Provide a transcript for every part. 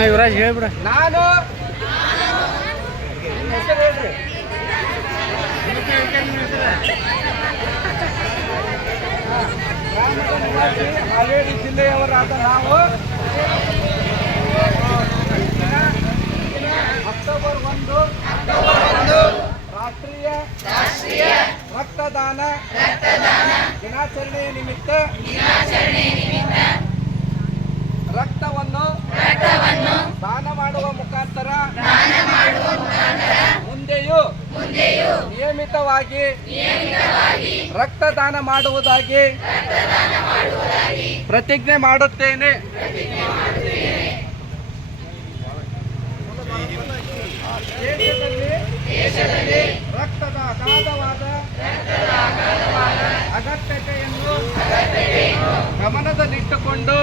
ಯುವರಾಜ್ ಹೇಳ್ಬಿಡ ನಾನು. ಹಾವೇರಿ ಜಿಲ್ಲೆಯವರಾದ ನಾವು ಅಕ್ಟೋಬರ್ ಒಂದು ರಾಷ್ಟ್ರೀಯ ರಕ್ತದಾನ ದಿನಾಚರಣೆಯ ನಿಮಿತ್ತ ರಕ್ತವನ್ನು ನಿಯಮಿತವಾಗಿ ರಕ್ತದಾನ ಮಾಡುವುದಾಗಿ ಪ್ರತಿಜ್ಞೆ ಮಾಡುತ್ತೇನೆ. ದೇಶದಲ್ಲಿ ರಕ್ತದ ಅಗಾಧವಾದ ಗಮನದಲ್ಲಿಟ್ಟುಕೊಂಡು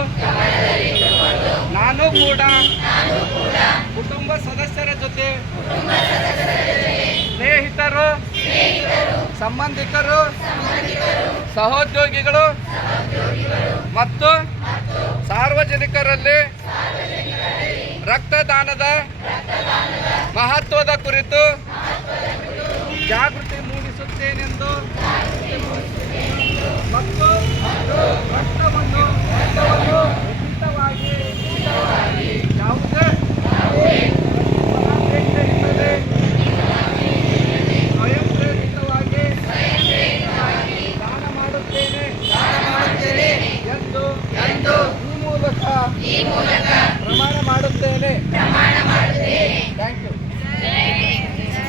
ನಾನು ಕೂಡ ಸ್ನೇಹಿತರು ಸಂಬಂಧಿಕರು ಸಹೋದ್ಯೋಗಿಗಳು ಮತ್ತು ಸಾರ್ವಜನಿಕರಲ್ಲಿ ರಕ್ತದಾನದ ಮಹತ್ವದ ಕುರಿತು ಜಾಗೃತಿ ಮೂಡಿಸುತ್ತೇನೆಂದು ಪ್ರಮಾಣ ಮಾಡುತ್ತೇನೆ